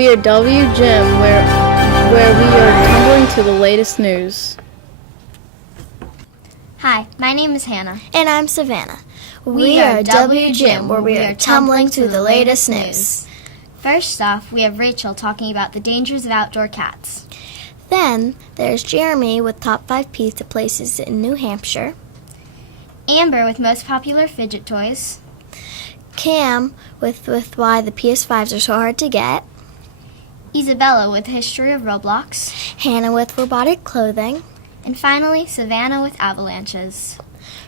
We are W Gym, where we are tumbling to the latest news. Hi, my name is Hannah. And I'm Savannah. We are W Gym, where we are tumbling through the latest news. First off, we have Rachel talking about the dangers of outdoor cats. Then there's Jeremy with top 5 pizza places in New Hampshire. Amber with most popular fidget toys. Cam with why the PS5s are so hard to get. Isabella with history of Roblox. Hannah with robotic clothing. And finally, Savannah with avalanches.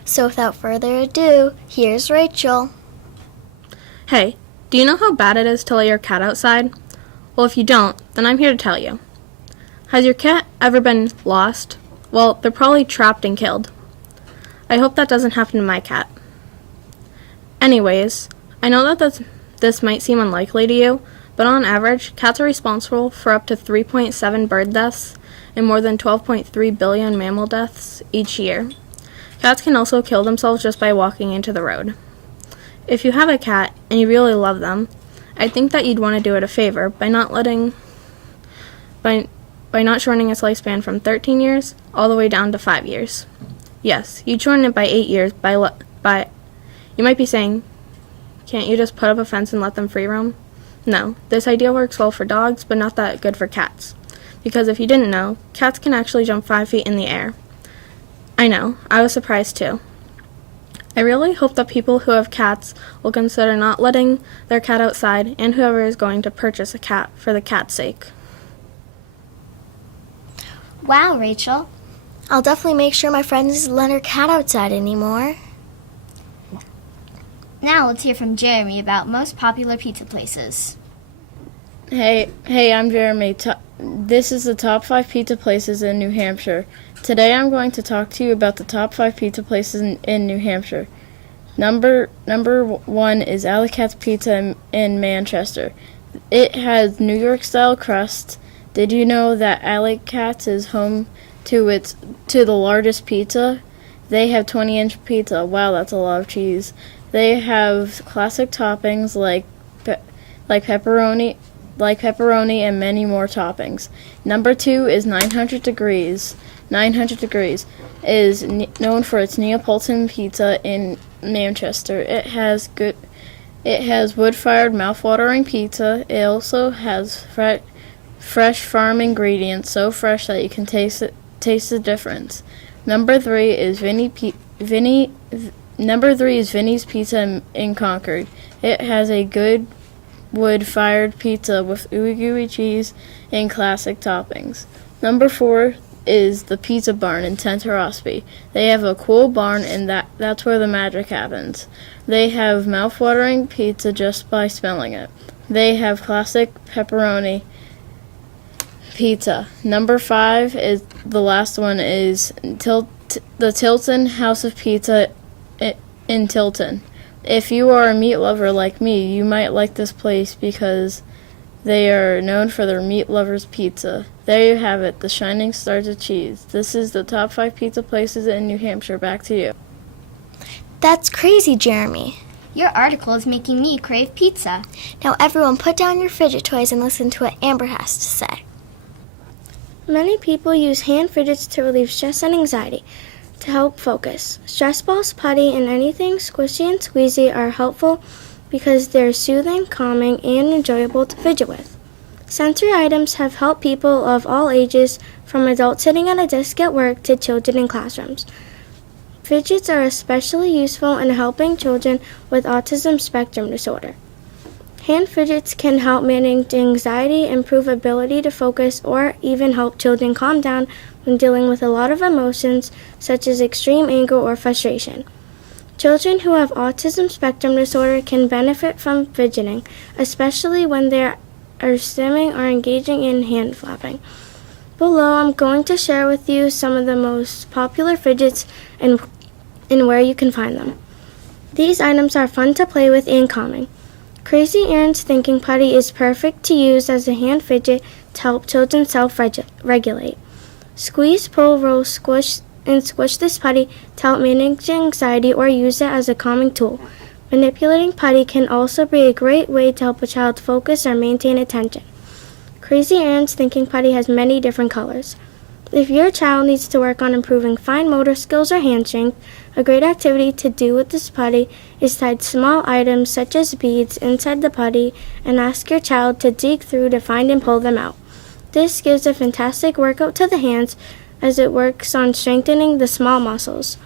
So without further ado, here's Rachel. Hey, do you know how bad it is to let your cat outside? Well, if you don't, then I'm here to tell you. Has your cat ever been lost? Well, they're probably trapped and killed. I hope that doesn't happen to my cat. Anyways, I know that this might seem unlikely to you, but on average, cats are responsible for up to 3.7 bird deaths and more than 12.3 billion mammal deaths each year. Cats can also kill themselves just by walking into the road. If you have a cat and you really love them, I think that you'd want to do it a favor by not shortening its lifespan from 13 years all the way down to 5 years. Yes, you'd shorten it by 8 years by you might be saying, can't you just put up a fence and let them free roam? No, this idea works well for dogs, but not that good for cats. Because if you didn't know, cats can actually jump 5 feet in the air. I know, I was surprised too. I really hope that people who have cats will consider not letting their cat outside, and whoever is going to purchase a cat for the cat's sake. Wow, Rachel. I'll definitely make sure my friend doesn't let her cat outside anymore. Now let's hear from Jeremy about most popular pizza places. Hey, I'm Jeremy. This is the top 5 pizza places in New Hampshire. Today I'm going to talk to you about the top 5 pizza places in New Hampshire. Number 1 is Alley Cat's Pizza in Manchester. It has New York-style crust. Did you know that Alley Cat's is home to the largest pizza? They have 20-inch pizza. Wow, that's a lot of cheese. They have classic toppings like pepperoni and many more toppings. Number 2 is 900 Degrees. 900 Degrees is known for its Neapolitan pizza in Manchester. It has wood-fired, mouth-watering pizza. It also has fresh farm ingredients, so fresh that you can taste the difference. Number 3 is Vinny's Pizza in Concord. It has a good wood-fired pizza with ooey-gooey cheese and classic toppings. Number 4 is the Pizza Barn in Tenterosby. They have a cool barn, and that's where the magic happens. They have mouth-watering pizza just by smelling it. They have classic pepperoni pizza. Number 5 is the last one is the Tilton House of Pizza in Tilton. If you are a meat lover like me, you might like this place because they are known for their meat lovers pizza. There you have it, the shining stars of cheese. This is the top 5 pizza places in New Hampshire. Back to you. That's crazy, Jeremy. Your article is making me crave pizza. Now everyone put down your fidget toys and listen to what Amber has to say. Many people use hand fidgets to relieve stress and anxiety, to help focus. Stress balls, putty, and anything squishy and squeezy are helpful because they're soothing, calming, and enjoyable to fidget with. Sensory items have helped people of all ages, from adults sitting at a desk at work to children in classrooms. Fidgets are especially useful in helping children with autism spectrum disorder. Hand fidgets can help manage anxiety, improve ability to focus, or even help children calm down when dealing with a lot of emotions, such as extreme anger or frustration. Children who have autism spectrum disorder can benefit from fidgeting, especially when they are stimming or engaging in hand flapping. Below, I'm going to share with you some of the most popular fidgets and where you can find them. These items are fun to play with and calming. Crazy Aaron's Thinking Putty is perfect to use as a hand fidget to help children self-regulate. Squeeze, pull, roll, squish this putty to help manage anxiety or use it as a calming tool. Manipulating putty can also be a great way to help a child focus or maintain attention. Crazy Aaron's thinking putty has many different colors. If your child needs to work on improving fine motor skills or hand strength, a great activity to do with this putty is tie small items such as beads inside the putty and ask your child to dig through to find and pull them out. This gives a fantastic workout to the hands as it works on strengthening the small muscles.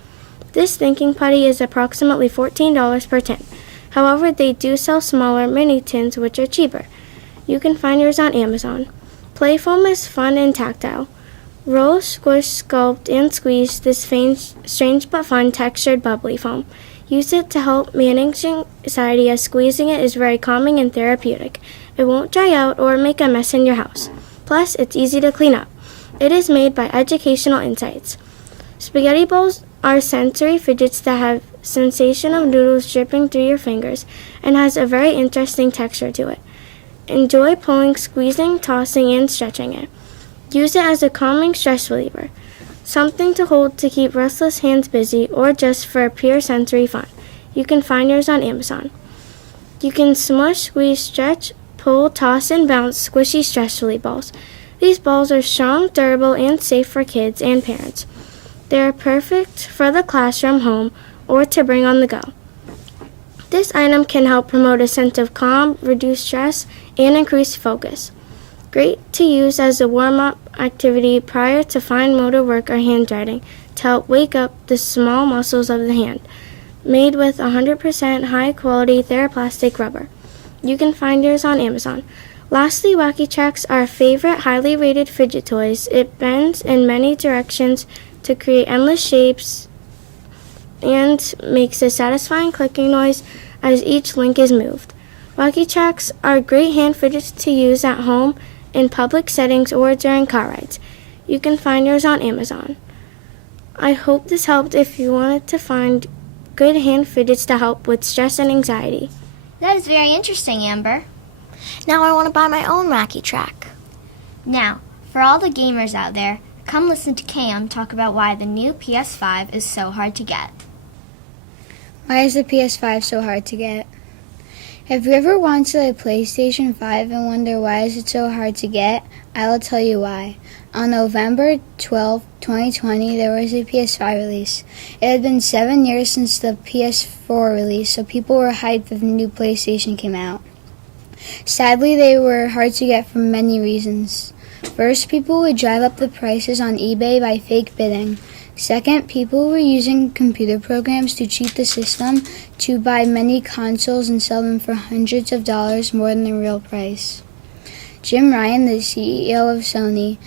This thinking putty is approximately $14 per tin. However, they do sell smaller mini tins which are cheaper. You can find yours on Amazon. Play foam is fun and tactile. Roll, squish, sculpt, and squeeze this strange but fun textured bubbly foam. Use it to help manage anxiety as squeezing it is very calming and therapeutic. It won't dry out or make a mess in your house. Plus, it's easy to clean up. It is made by Educational Insights. Spaghetti bowls are sensory fidgets that have sensation of noodles dripping through your fingers and has a very interesting texture to it. Enjoy pulling, squeezing, tossing, and stretching it. Use it as a calming stress reliever, something to hold to keep restless hands busy, or just for pure sensory fun. You can find yours on Amazon. You can smush, squeeze, stretch, pull, toss, and bounce squishy stress relief balls. These balls are strong, durable, and safe for kids and parents. They are perfect for the classroom, home, or to bring on the go. This item can help promote a sense of calm, reduce stress, and increase focus. Great to use as a warm-up activity prior to fine motor work or handwriting to help wake up the small muscles of the hand. Made with 100% high-quality theraplastic rubber. You can find yours on Amazon. Lastly, Wacky Tracks are a favorite highly rated fidget toys. It bends in many directions to create endless shapes and makes a satisfying clicking noise as each link is moved. Wacky Tracks are great hand fidgets to use at home, in public settings, or during car rides. You can find yours on Amazon. I hope this helped if you wanted to find good hand fidgets to help with stress and anxiety. That is very interesting, Amber. Now I want to buy my own Wacky Track. Now, for all the gamers out there, come listen to Cam talk about why the new PS5 is so hard to get. Why is the PS5 so hard to get? Have you ever wanted a PlayStation 5 and wonder why is it so hard to get? I will tell you why. On November 12, 2020, there was a PS5 release. It had been 7 years since the PS4 release, so people were hyped that the new PlayStation came out. Sadly, they were hard to get for many reasons. First, people would drive up the prices on eBay by fake bidding. Second, people were using computer programs to cheat the system to buy many consoles and sell them for hundreds of dollars more than the real price. Jim Ryan, the CEO of Sony,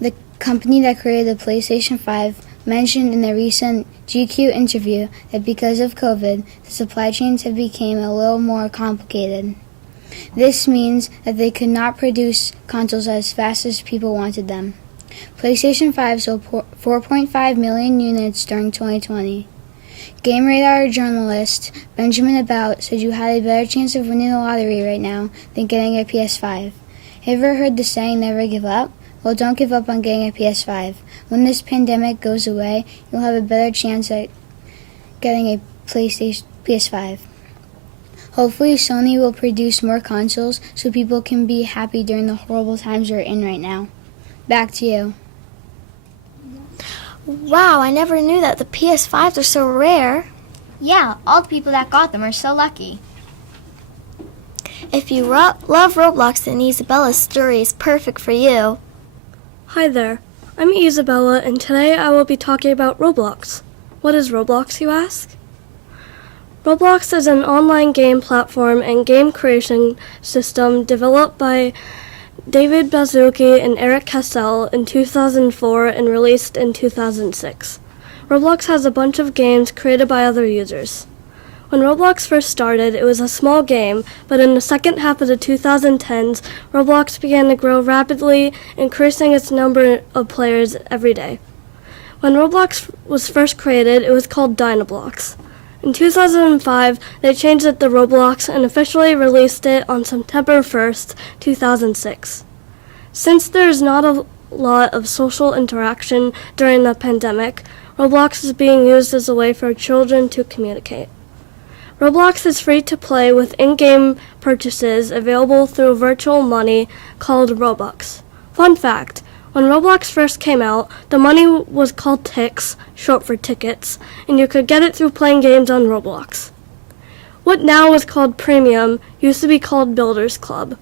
the company that created the PlayStation 5, mentioned in a recent GQ interview that because of COVID, the supply chains have become a little more complicated. This means that they could not produce consoles as fast as people wanted them. PlayStation 5 sold 4.5 million units during 2020. Game Radar journalist Benjamin About said you had a better chance of winning the lottery right now than getting a PS5. Have you ever heard the saying, never give up? Well, don't give up on getting a PS5. When this pandemic goes away, you'll have a better chance at getting a PS5. Hopefully, Sony will produce more consoles so people can be happy during the horrible times we're in right now. Back to you. Wow, I never knew that the PS5s are so rare. Yeah, all the people that got them are so lucky. If you love Roblox, then Isabella's story is perfect for you. Hi there, I'm Isabella, and today I will be talking about Roblox. What is Roblox, you ask? Roblox is an online game platform and game creation system developed by David Baszucki and Eric Cassell in 2004 and released in 2006. Roblox has a bunch of games created by other users. When Roblox first started, it was a small game, but in the second half of the 2010s, Roblox began to grow rapidly, increasing its number of players every day. When Roblox was first created, it was called Dynablox. In 2005, they changed it to Roblox and officially released it on September 1st, 2006. Since there is not a lot of social interaction during the pandemic, Roblox is being used as a way for children to communicate. Roblox is free to play with in-game purchases available through virtual money called Robux. Fun fact, when Roblox first came out, the money was called Tix, short for tickets, and you could get it through playing games on Roblox. What now is called Premium used to be called Builders Club.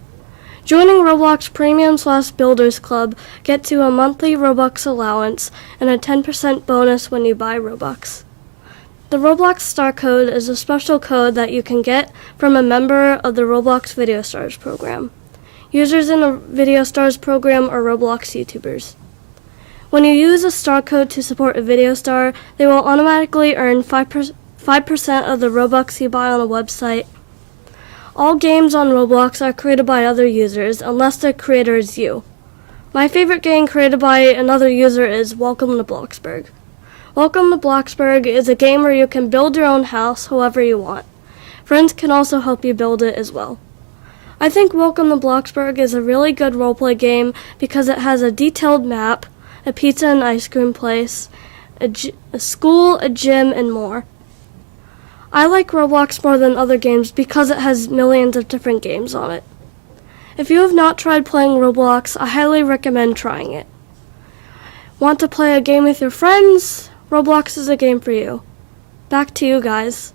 Joining Roblox Premium/Builders Club gets you a monthly Robux allowance and a 10% bonus when you buy Robux. The Roblox Star Code is a special code that you can get from a member of the Roblox Video Stars program. Users in a Video Stars program are Roblox YouTubers. When you use a star code to support a video star, they will automatically earn 5% of the Robux you buy on a website. All games on Roblox are created by other users, unless the creator is you. My favorite game created by another user is Welcome to Bloxburg. Welcome to Bloxburg is a game where you can build your own house however you want. Friends can also help you build it as well. I think Welcome to Bloxburg is a really good roleplay game because it has a detailed map, a pizza and ice cream place, a school, a gym, and more. I like Roblox more than other games because it has millions of different games on it. If you have not tried playing Roblox, I highly recommend trying it. Want to play a game with your friends? Roblox is a game for you. Back to you guys.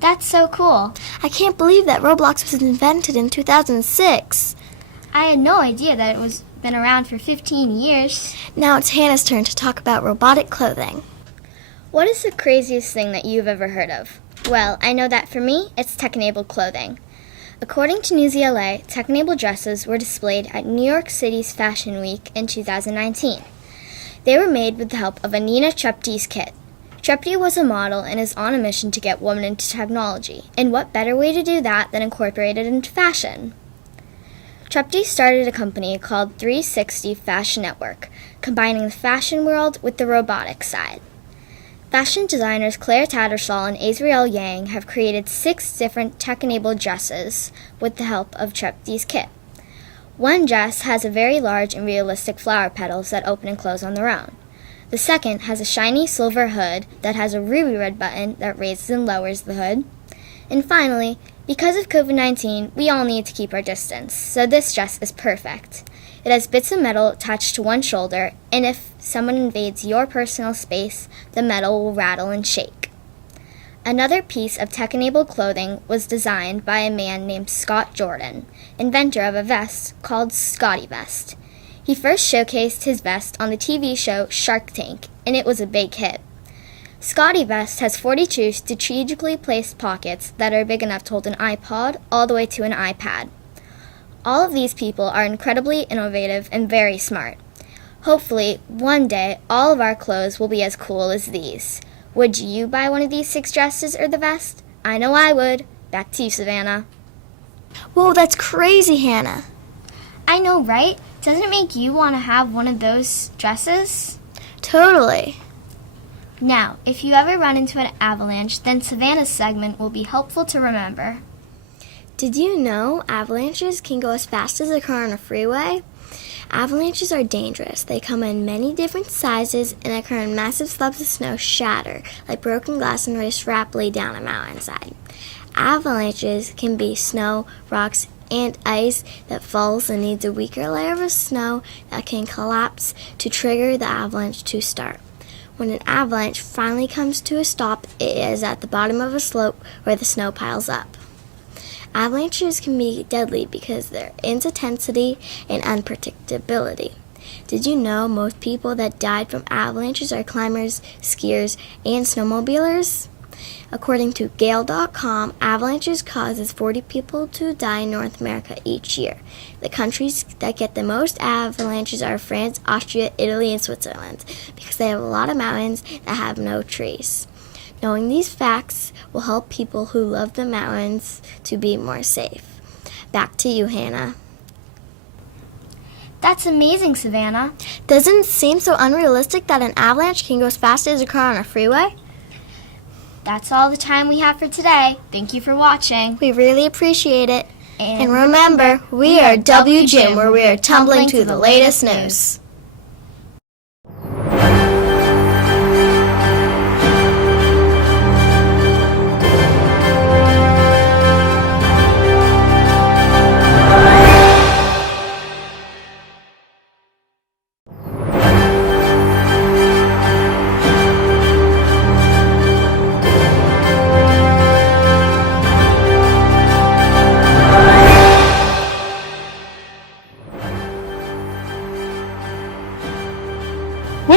That's so cool. I can't believe that Roblox was invented in 2006. I had no idea that it was been around for 15 years. Now it's Hannah's turn to talk about robotic clothing. What is the craziest thing that you've ever heard of? Well, I know that for me, it's tech-enabled clothing. According to News LA, tech-enabled dresses were displayed at New York City's Fashion Week in 2019. They were made with the help of a Nina Trepti's kit. Trepti was a model and is on a mission to get women into technology, and what better way to do that than incorporate it into fashion? Trepti started a company called 360 Fashion Network, combining the fashion world with the robotics side. Fashion designers Claire Tattersall and Azriel Yang have created 6 different tech-enabled dresses with the help of Trepti's kit. One dress has a very large and realistic flower petals that open and close on their own. The second has a shiny silver hood that has a ruby red button that raises and lowers the hood. And finally, because of COVID-19, we all need to keep our distance, so this dress is perfect. It has bits of metal attached to one shoulder, and if someone invades your personal space, the metal will rattle and shake. Another piece of tech-enabled clothing was designed by a man named Scott Jordan, inventor of a vest called Scotty Vest. He first showcased his vest on the TV show Shark Tank, and it was a big hit. Scotty Vest has 42 strategically placed pockets that are big enough to hold an iPod all the way to an iPad. All of these people are incredibly innovative and very smart. Hopefully, one day, all of our clothes will be as cool as these. Would you buy one of these 6 dresses or the vest? I know I would. Back to you, Savannah. Whoa, that's crazy, Hannah. I know, right? Doesn't it make you want to have one of those dresses? Totally. Now, if you ever run into an avalanche, then Savannah's segment will be helpful to remember. Did you know avalanches can go as fast as a car on a freeway? Avalanches are dangerous. They come in many different sizes and occur when massive slabs of snow shatter like broken glass and race rapidly down a mountainside. Avalanches can be snow, rocks, and ice that falls and needs a weaker layer of snow that can collapse to trigger the avalanche to start. When an avalanche finally comes to a stop, it is at the bottom of a slope where the snow piles up. Avalanches can be deadly because of their intensity and unpredictability. Did you know most people that died from avalanches are climbers, skiers, and snowmobilers? According to Gale.com, avalanches causes 40 people to die in North America each year. The countries that get the most avalanches are France, Austria, Italy, and Switzerland because they have a lot of mountains that have no trees. Knowing these facts will help people who love the mountains to be more safe. Back to you, Hannah. That's amazing, Savannah. Doesn't it seem so unrealistic that an avalanche can go as fast as a car on a freeway? That's all the time we have for today. Thank you for watching. We really appreciate it. And remember, we are WGym, where we are tumbling to the latest news.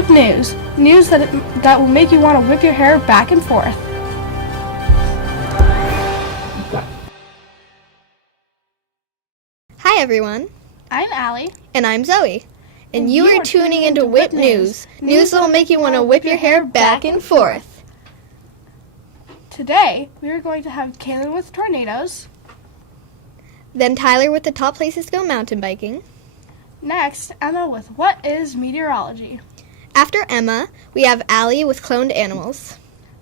Whip News. News that will make you want to whip your hair back and forth. Hi everyone, I'm Allie. and I'm Zoe. And you are tuning into Whip News. News that will make you want to whip your hair back and forth. Today, we are going to have Kaylin with tornadoes. Then Tyler with the top places to go mountain biking. Next, Emma with what is meteorology. After Emma, we have Allie with cloned animals.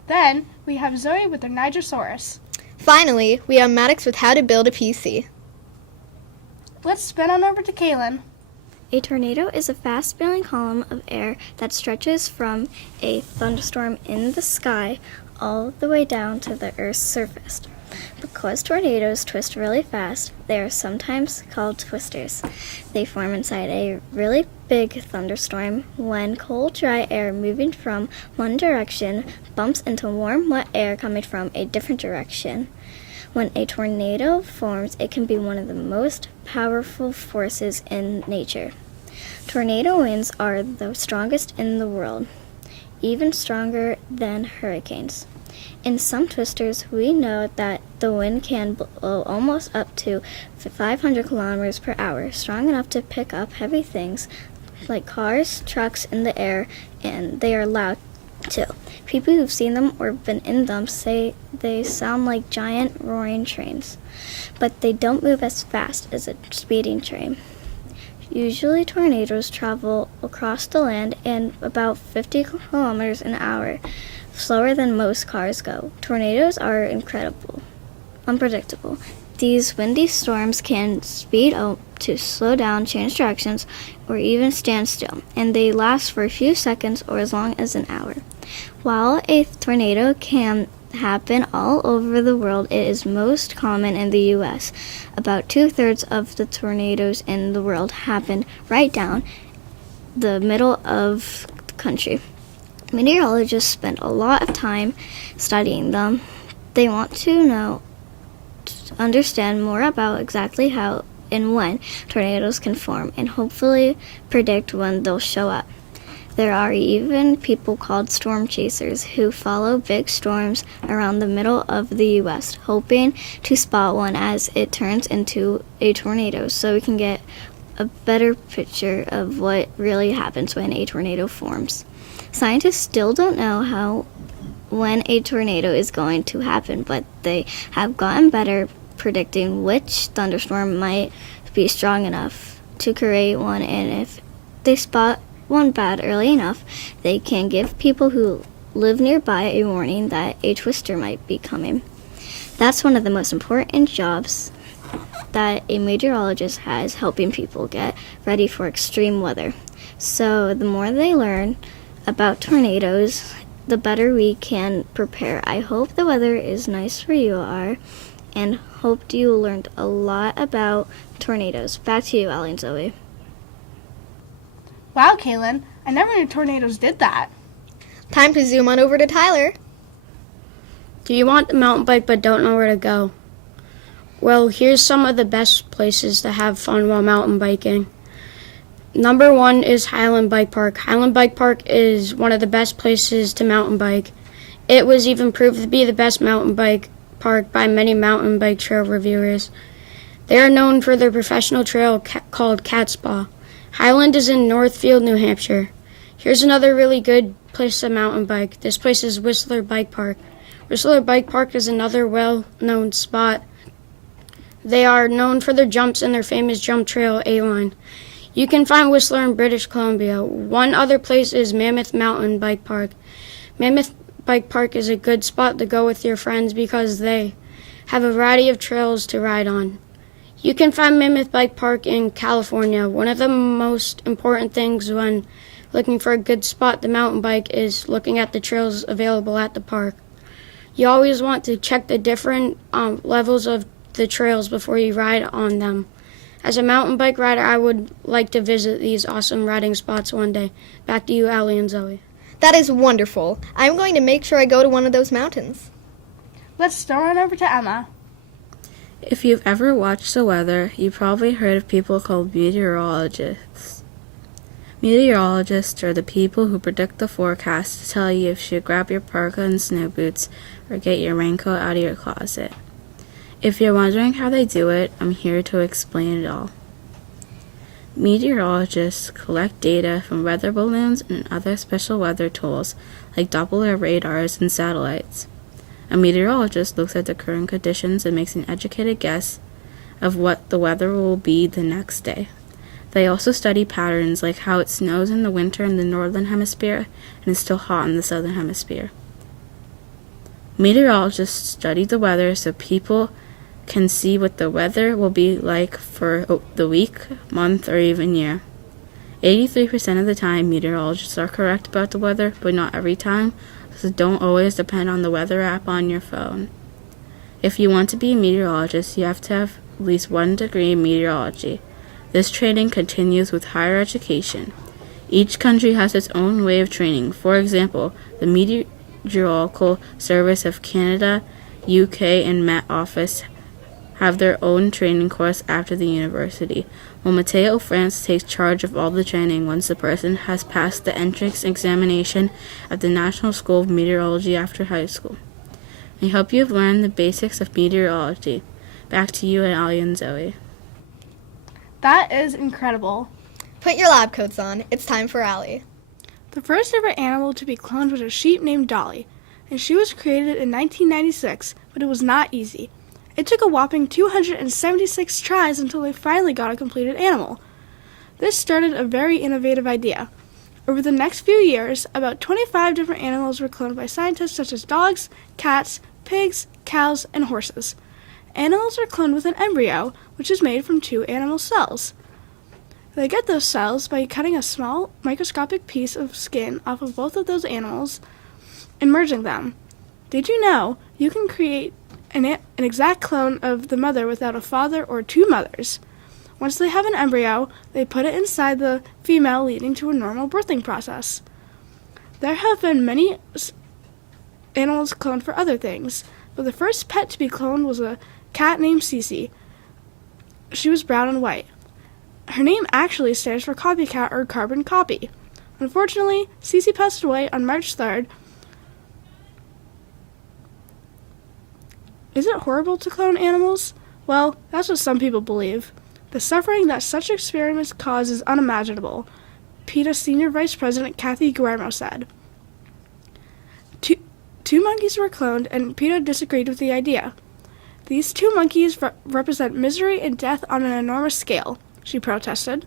Then, we have Zoe with the Nigersaurus. Finally, we have Maddox with how to build a PC. Let's spin on over to Kaylin. A tornado is a fast-spinning column of air that stretches from a thunderstorm in the sky all the way down to the Earth's surface. Because tornadoes twist really fast, they are sometimes called twisters. They form inside a really big thunderstorm when cold, dry air moving from one direction bumps into warm, wet air coming from a different direction. When a tornado forms, it can be one of the most powerful forces in nature. Tornado winds are the strongest in the world, even stronger than hurricanes. In some twisters, we know that the wind can blow almost up to 500 kilometers per hour, strong enough to pick up heavy things like cars, trucks in the air, and they are loud too. People who've seen them or been in them say they sound like giant roaring trains, but they don't move as fast as a speeding train. Usually tornadoes travel across the land in about 50 kilometers an hour, slower than most cars go. Tornadoes are unpredictable. These windy storms can speed up to slow down, change directions, or even stand still, and they last for a few seconds or as long as an hour. While a tornado can happen all over the world, it is most common in the U.S. About 2/3 of the tornadoes in the world happen right down the middle of the country. Meteorologists spend a lot of time studying them. They want to understand more about exactly how and when tornadoes can form and hopefully predict when they'll show up. There are even people called storm chasers who follow big storms around the middle of the U.S., hoping to spot one as it turns into a tornado so we can get a better picture of what really happens when a tornado forms. Scientists still don't know when a tornado is going to happen, but they have gotten better predicting which thunderstorm might be strong enough to create one, and if they spot one bad early enough, they can give people who live nearby a warning that a twister might be coming. That's one of the most important jobs that a meteorologist has, helping people get ready for extreme weather. So the more they learn about tornadoes, the better we can prepare. I hope the weather is nice where you are, and hope you learned a lot about tornadoes. Back to you, Allie and Zoe. Wow, Kaylin, I never knew tornadoes did that. Time to zoom on over to Tyler. Do you want to mountain bike but don't know where to go? Well, here's some of the best places to have fun while mountain biking. Number 1 is Highland Bike Park. Highland Bike Park is one of the best places to mountain bike. It was even proved to be the best mountain bike park by many mountain bike trail reviewers. They are known for their professional trail called Cat's Paw. Highland is in Northfield, New Hampshire. Here's another really good place to mountain bike. This place is Whistler Bike Park. Whistler Bike Park is another well-known spot. They are known for their jumps and their famous jump trail A-Line. You can find Whistler in British Columbia. One other place is Mammoth Mountain Bike Park. Mammoth Bike Park is a good spot to go with your friends because they have a variety of trails to ride on. You can find Mammoth Bike Park in California. One of the most important things when looking for a good spot to mountain bike is looking at the trails available at the park. You always want to check the different levels of the trails before you ride on them. As a mountain bike rider, I would like to visit these awesome riding spots one day. Back to you, Allie and Zoe. That is wonderful. I'm going to make sure I go to one of those mountains. Let's throw on over to Emma. If you've ever watched the weather, you've probably heard of people called meteorologists. Meteorologists are the people who predict the forecast to tell you if you should grab your parka and snow boots or get your raincoat out of your closet. If you're wondering how they do it, I'm here to explain it all. Meteorologists collect data from weather balloons and other special weather tools like Doppler radars and satellites. A meteorologist looks at the current conditions and makes an educated guess of what the weather will be the next day. They also study patterns like how it snows in the winter in the northern hemisphere and is still hot in the southern hemisphere. Meteorologists study the weather so people can see what the weather will be like for the week, month, or even year. 83% of the time, meteorologists are correct about the weather, but not every time, so don't always depend on the weather app on your phone. If you want to be a meteorologist, you have to have at least 1 degree in meteorology. This training continues with higher education. Each country has its own way of training. For example, the Meteorological Service of Canada, UK, and Met Office have their own training course after the university, while Mateo, France, takes charge of all the training once the person has passed the entrance examination at the National School of Meteorology after high school. I hope you have learned the basics of meteorology. Back to you and Ali and Zoe. That is incredible. Put your lab coats on. It's time for Allie. The first ever animal to be cloned was a sheep named Dolly, and she was created in 1996, but it was not easy. It took a whopping 276 tries until they finally got a completed animal. This started a very innovative idea. Over the next few years, about 25 different animals were cloned by scientists such as dogs, cats, pigs, cows, and horses. Animals are cloned with an embryo, which is made from 2 animal cells. They get those cells by cutting a small microscopic piece of skin off of both of those animals and merging them. Did you know you can create an exact clone of the mother without a father or 2 mothers? Once they have an embryo, they put it inside the female, leading to a normal birthing process. There have been many animals cloned for other things, but the first pet to be cloned was a cat named Cece. She was brown and white. Her name actually stands for copycat or carbon copy. Unfortunately, Cece passed away on March 3rd. Is it horrible to clone animals? Well, that's what some people believe. The suffering that such experiments cause is unimaginable, PETA Senior Vice President Kathy Guillermo said. Two monkeys were cloned, and PETA disagreed with the idea. These 2 monkeys represent misery and death on an enormous scale, she protested.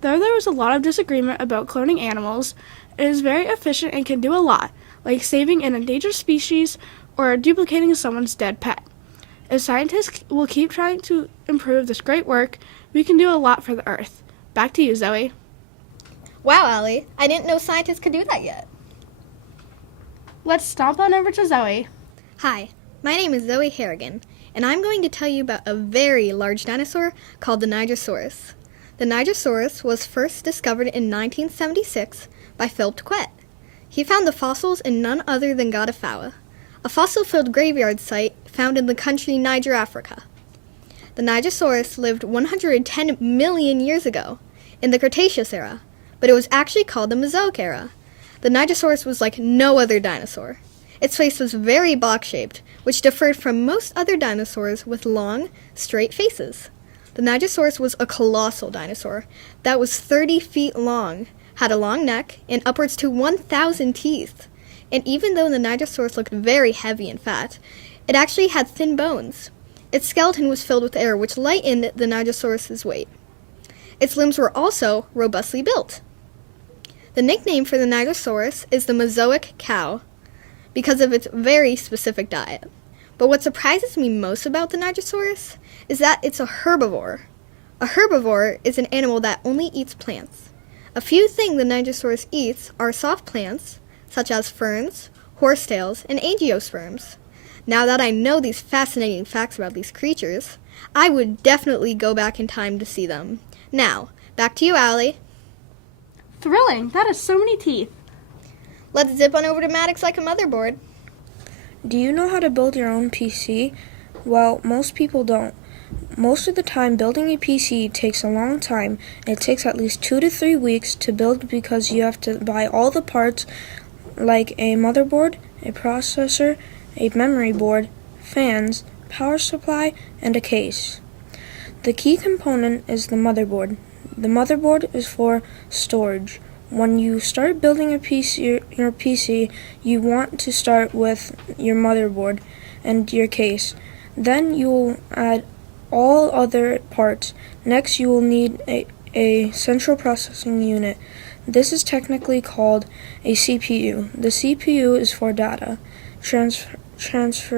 Though there was a lot of disagreement about cloning animals, it is very efficient and can do a lot, like saving an endangered species or duplicating someone's dead pet. If scientists will keep trying to improve this great work, we can do a lot for the Earth. Back to you, Zoe. Wow, Allie. I didn't know scientists could do that yet. Let's stomp on over to Zoe. Hi, my name is Zoe Harrigan, and I'm going to tell you about a very large dinosaur called the Nigersaurus. The Nigersaurus was first discovered in 1976 by Philip Quet. He found the fossils in none other than Gadafawa, a fossil-filled graveyard site found in the country Niger, Africa. The Nigersaurus lived 110 million years ago, in the Cretaceous era, but it was actually called the Mesozoic era. The Nigersaurus was like no other dinosaur. Its face was very box-shaped, which differed from most other dinosaurs with long, straight faces. The Nigersaurus was a colossal dinosaur that was 30 feet long, had a long neck, and upwards to 1,000 teeth. And even though the Nigersaurus looked very heavy and fat, it actually had thin bones. Its skeleton was filled with air, which lightened the Nigersaurus's weight. Its limbs were also robustly built. The nickname for the Nigersaurus is the Mesozoic cow because of its very specific diet. But what surprises me most about the Nigersaurus is that it's a herbivore. A herbivore is an animal that only eats plants. A few things the Nigersaurus eats are soft plants, such as ferns, horsetails, and angiosperms. Now that I know these fascinating facts about these creatures, I would definitely go back in time to see them. Now, back to you, Allie. Thrilling! That is so many teeth. Let's zip on over to Maddox like a motherboard. Do you know how to build your own PC? Well, most people don't. Most of the time, building a PC takes a long time. It takes at least 2 to 3 weeks to build because you have to buy all the parts like a motherboard, a processor, a memory board, fans, power supply, and a case. The key component is the motherboard. The motherboard is for storage. When you start building your PC, you want to start with your motherboard and your case. Then you will add all other parts. Next, you will need a central processing unit. This is technically called a CPU. The CPU is for data transactions.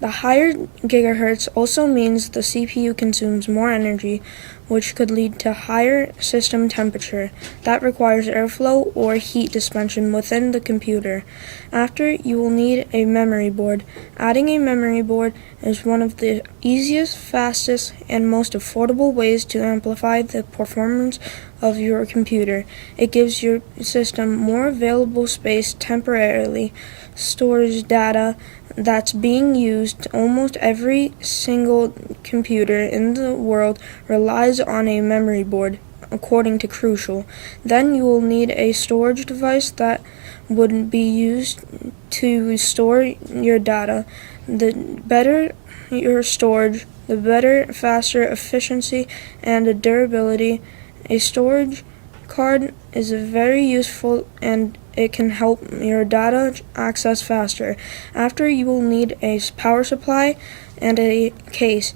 The higher gigahertz also means the CPU consumes more energy, which could lead to higher system temperature. That requires airflow or heat dispensation within the computer. After, you will need a memory board. Adding a memory board is one of the easiest, fastest, and most affordable ways to amplify the performance of your computer. It gives your system more available space temporarily, stores data that's being used. Almost every single computer in the world relies on a memory board, according to Crucial. Then you will need a storage device that would be used to store your data. The better your storage, the better, faster efficiency and the durability. A storage card is very useful and it can help your data access faster. After, you will need a power supply and a case.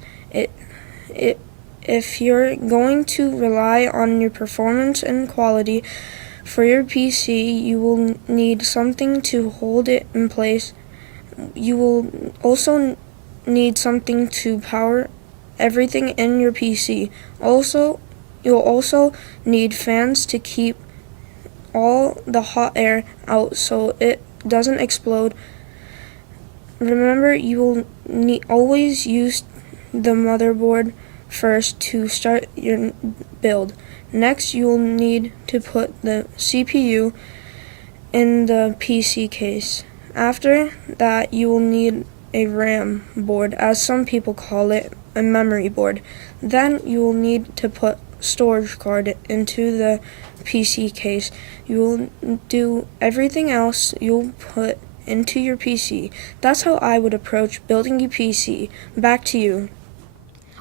If you're going to rely on your performance and quality for your PC, you will need something to hold it in place. You will also need something to power everything in your PC. You'll also need fans to keep all the hot air out so it doesn't explode. Remember, you will always use the motherboard first to start your build. Next, you will need to put the CPU in the PC case. After that, you will need a RAM board, as some people call it, a memory board. Then you will need to put storage card into the PC case. You will do everything else you'll put into your PC. That's how I would approach building a PC. Back to you.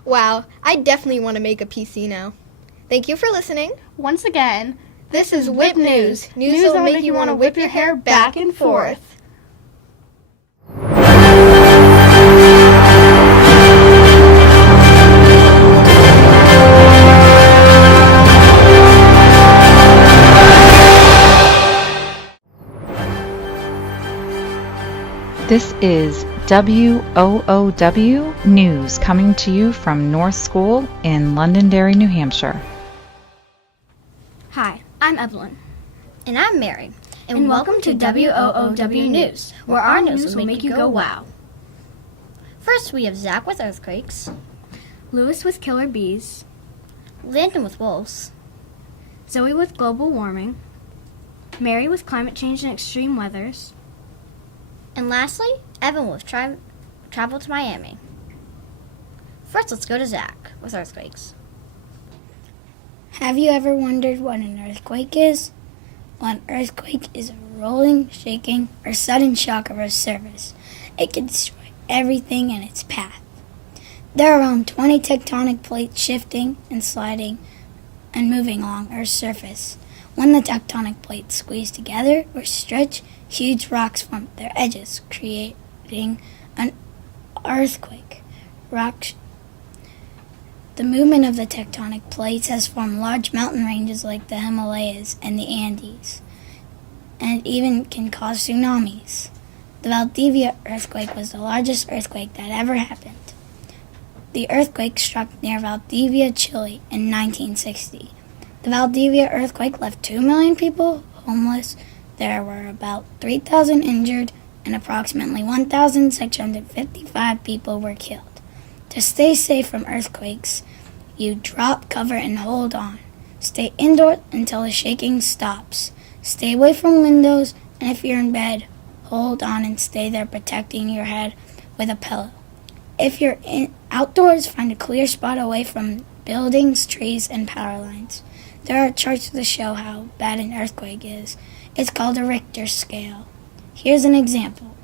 Wow, I definitely want to make a PC now. Thank you for listening. Once again, This is Whip News. News that will make you want to whip your hair back and forth. This is WOOW News coming to you from North School in Londonderry, New Hampshire. Hi, I'm Evelyn. And I'm Mary. And welcome to WOOW News, where our news will make you go wow. First, we have Zach with earthquakes, Lewis with killer bees, Landon with wolves, Zoe with global warming, Mary with climate change and extreme weathers, and lastly, Evan with travel to Miami. First, let's go to Zach with earthquakes. Have you ever wondered what an earthquake is? Well, an earthquake is a rolling, shaking, or sudden shock of Earth's surface. It can destroy everything in its path. There are around 20 tectonic plates shifting and sliding and moving along Earth's surface. When the tectonic plates squeeze together or stretch, huge rocks form at their edges, creating an earthquake. The movement of the tectonic plates has formed large mountain ranges like the Himalayas and the Andes, and it even can cause tsunamis. The Valdivia earthquake was the largest earthquake that ever happened. The earthquake struck near Valdivia, Chile in 1960. The Valdivia earthquake left 2 million people homeless. There were about 3,000 injured and approximately 1,655 people were killed. To stay safe from earthquakes, you drop, cover, and hold on. Stay indoors until the shaking stops. Stay away from windows, and if you're in bed, hold on and stay there protecting your head with a pillow. If you're outdoors, find a clear spot away from buildings, trees, and power lines. There are charts to show how bad an earthquake is. It's called a Richter scale. Here's an example.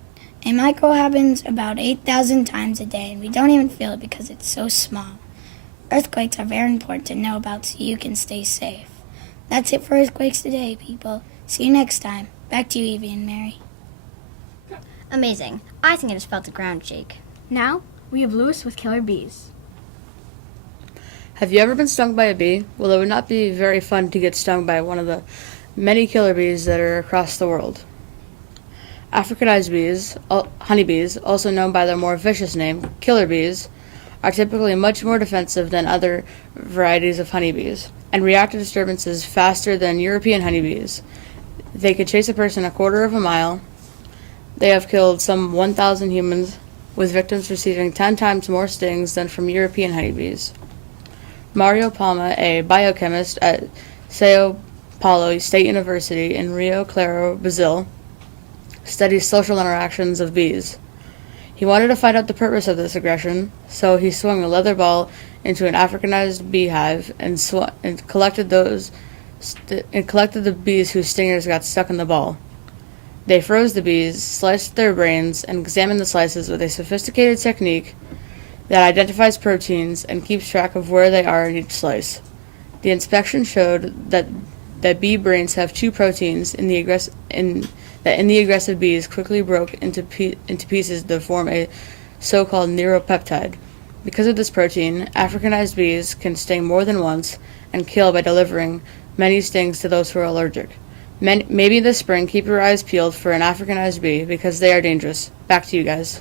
A micro happens about 8,000 times a day, and we don't even feel it because it's so small. Earthquakes are very important to know about so you can stay safe. That's it for earthquakes today, people. See you next time. Back to you, Evie and Mary. Amazing. I think I just felt the ground shake. Now, we have Lewis with killer bees. Have you ever been stung by a bee? Well, it would not be very fun to get stung by one of the many killer bees that are across the world. Africanized bees, honeybees, also known by their more vicious name, killer bees, are typically much more defensive than other varieties of honeybees and react to disturbances faster than European honeybees. They could chase a person a quarter of a mile. They have killed some 1,000 humans, with victims receiving 10 times more stings than from European honeybees. Mario Palma, a biochemist at Sao Paulo State University in Rio Claro, Brazil, studies social interactions of bees. He wanted to find out the purpose of this aggression, so he swung a leather ball into an Africanized beehive and collected the bees whose stingers got stuck in the ball. They froze the bees, sliced their brains, and examined the slices with a sophisticated technique that identifies proteins and keeps track of where they are in each slice. The inspection showed that bee brains have two proteins that in the aggressive bees quickly broke into pieces to form a so-called neuropeptide. Because of this protein, Africanized bees can sting more than once and kill by delivering many stings to those who are allergic. Maybe this spring, keep your eyes peeled for an Africanized bee because they are dangerous. Back to you guys.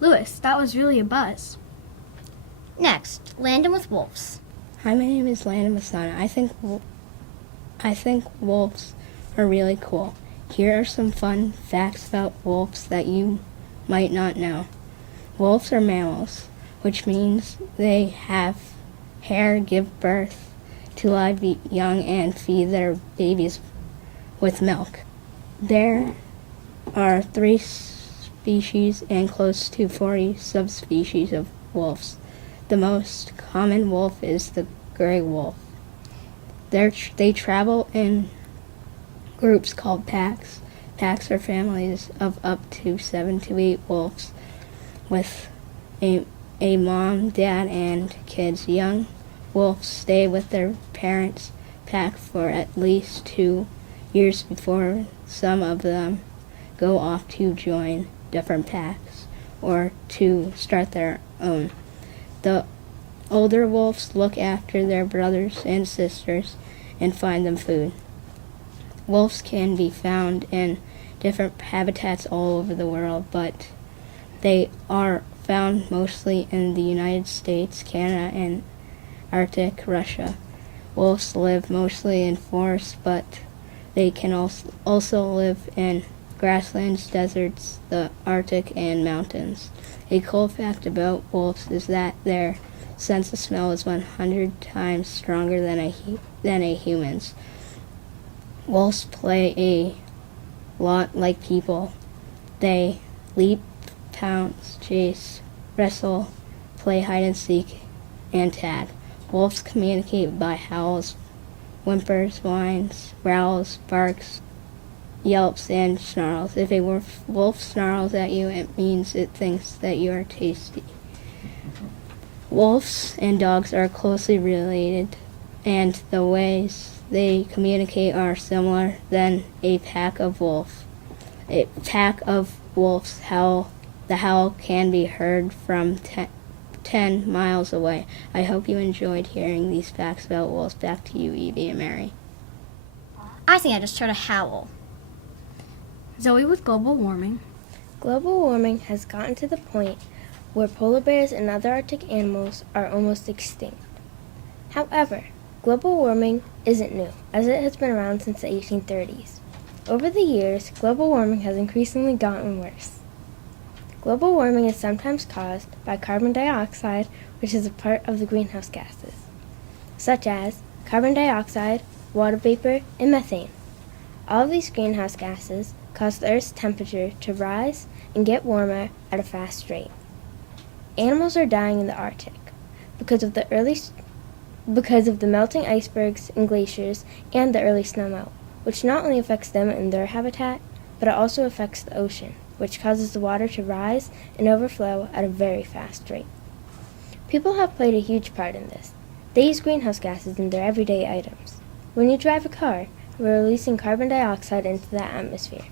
Lewis, that was really a buzz. Next, Landon with wolves. Hi, my name is Landon Masana. I think wolves are really cool. Here are some fun facts about wolves that you might not know. Wolves are mammals, which means they have hair, give birth to live young, and feed their babies with milk. There are 3 species and close to 40 subspecies of wolves. The most common wolf is the gray wolf. They travel in groups called packs. Packs are families of up to 7 to 8 wolves with a mom, dad, and kids. Young wolves stay with their parents' pack for at least 2 years before some of them go off to join different packs or to start their own. The older wolves look after their brothers and sisters and find them food. Wolves can be found in different habitats all over the world, but they are found mostly in the United States, Canada, and Arctic Russia. Wolves live mostly in forests, but they can also live in grasslands, deserts, the Arctic, and mountains. A cool fact about wolves is that their sense of smell is 100 times stronger than a human's. Wolves play a lot like people. They leap, pounce, chase, wrestle, play hide and seek, and tag. Wolves communicate by howls, whimpers, whines, growls, barks, yelps, and snarls. If a wolf snarls at you, it means it thinks that you are tasty. Wolves and dogs are closely related, and the ways they communicate are similar than a pack of wolves. A pack of wolves howl. The howl can be heard from 10 miles away. I hope you enjoyed hearing these facts about wolves. Back to you, Evie and Mary. I think I just heard a howl. Zoe with global warming. Global warming has gotten to the point where polar bears and other Arctic animals are almost extinct. However, global warming isn't new, as it has been around since the 1830s. Over the years, global warming has increasingly gotten worse. Global warming is sometimes caused by carbon dioxide, which is a part of the greenhouse gases, such as carbon dioxide, water vapor, and methane. All of these greenhouse gases cause the Earth's temperature to rise and get warmer at a fast rate. Animals are dying in the Arctic because of the melting icebergs and glaciers and the early snowmelt, which not only affects them and their habitat, but it also affects the ocean, which causes the water to rise and overflow at a very fast rate. People have played a huge part in this. They use greenhouse gases in their everyday items. When you drive a car, we're releasing carbon dioxide into the atmosphere.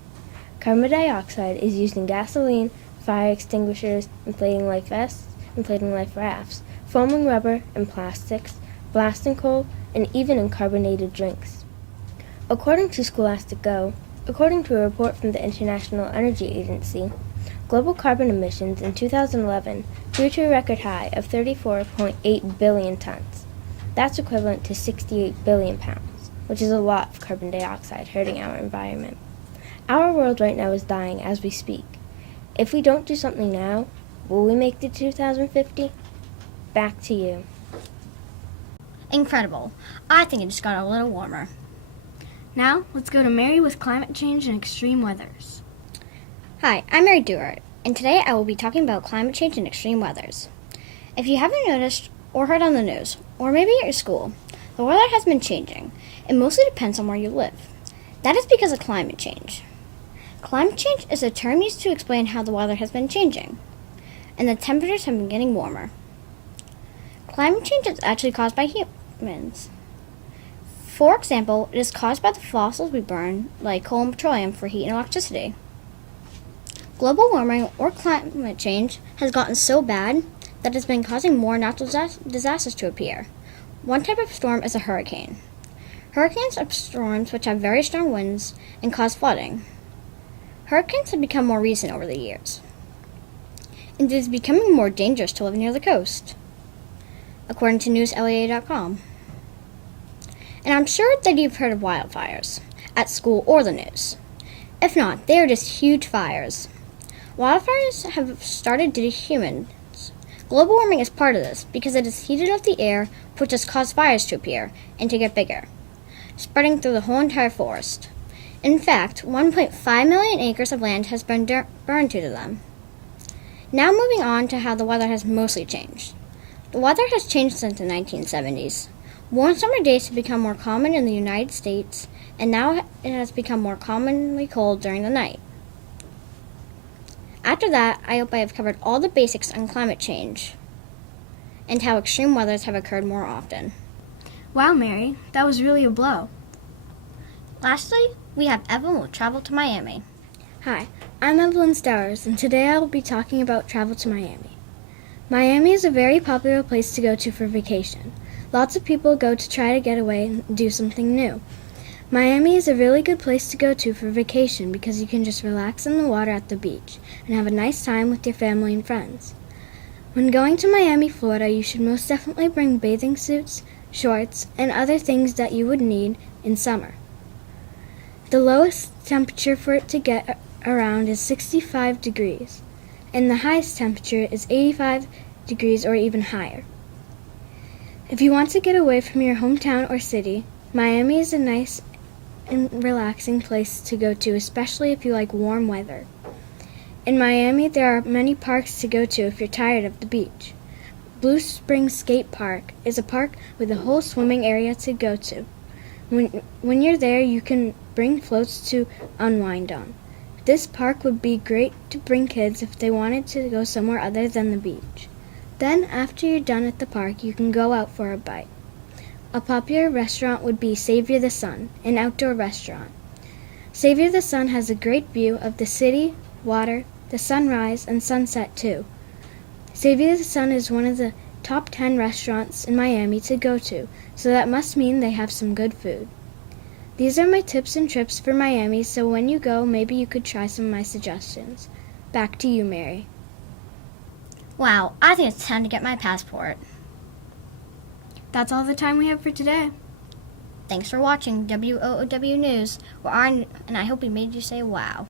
Carbon dioxide is used in gasoline, fire extinguishers, inflating life vests, inflating life rafts, foaming rubber and plastics, blasting coal, and even in carbonated drinks. According to Scholastic Go, according to a report from the International Energy Agency, global carbon emissions in 2011 grew to a record high of 34.8 billion tons. That's equivalent to 68 billion pounds, which is a lot of carbon dioxide hurting our environment. Our world right now is dying as we speak. If we don't do something now, will we make it to 2050? Back to you. Incredible. I think it just got a little warmer. Now, let's go to Mary with climate change and extreme weathers. Hi, I'm Mary Dewart, and today I will be talking about climate change and extreme weathers. If you haven't noticed or heard on the news, or maybe at your school, the weather has been changing. It mostly depends on where you live. That is because of climate change. Climate change is a term used to explain how the weather has been changing, and the temperatures have been getting warmer. Climate change is actually caused by humans. For example, it is caused by the fossils we burn, like coal and petroleum, for heat and electricity. Global warming, or climate change, has gotten so bad that it's been causing more natural disasters to appear. One type of storm is a hurricane. Hurricanes are storms which have very strong winds and cause flooding. Hurricanes have become more recent over the years, and it is becoming more dangerous to live near the coast, according to newslea.com. And I'm sure that you've heard of wildfires, at school or the news. If not, they are just huge fires. Wildfires have started due to humans. Global warming is part of this because it has heated up the air, which has caused fires to appear and to get bigger, spreading through the whole entire forest. In fact, 1.5 million acres of land has been burned due to them. Now moving on to how the weather has mostly changed. The weather has changed since the 1970s. Warm summer days have become more common in the United States, and now it has become more commonly cold during the night. After that, I hope I have covered all the basics on climate change and how extreme weathers have occurred more often. Wow, Mary, that was really a blow. Lastly, we have Evelyn who will travel to Miami. Hi, I'm Evelyn Stowers, and today I will be talking about travel to Miami. Miami is a very popular place to go to for vacation. Lots of people go to try to get away and do something new. Miami is a really good place to go to for vacation because you can just relax in the water at the beach and have a nice time with your family and friends. When going to Miami, Florida, you should most definitely bring bathing suits, shorts, and other things that you would need in summer. The lowest temperature for it to get around is 65 degrees, and the highest temperature is 85 degrees or even higher. If you want to get away from your hometown or city, Miami is a nice and relaxing place to go to, especially if you like warm weather. In Miami, there are many parks to go to if you're tired of the beach. Blue Springs Skate Park is a park with a whole swimming area to go to. When you're there, you can bring floats to unwind on. This park would be great to bring kids if they wanted to go somewhere other than the beach. Then, after you're done at the park, you can go out for a bite. A popular restaurant would be Savior the Sun, an outdoor restaurant. Savior the Sun has a great view of the city, water, the sunrise, and sunset too. Savior the Sun is one of the top 10 restaurants in Miami to go to, so that must mean they have some good food. These are my tips and trips for Miami, so when you go, maybe you could try some of my suggestions. Back to you, Mary. Wow, I think it's time to get my passport. That's all the time we have for today. Thanks for watching WOOW News, and I hope we made you say wow.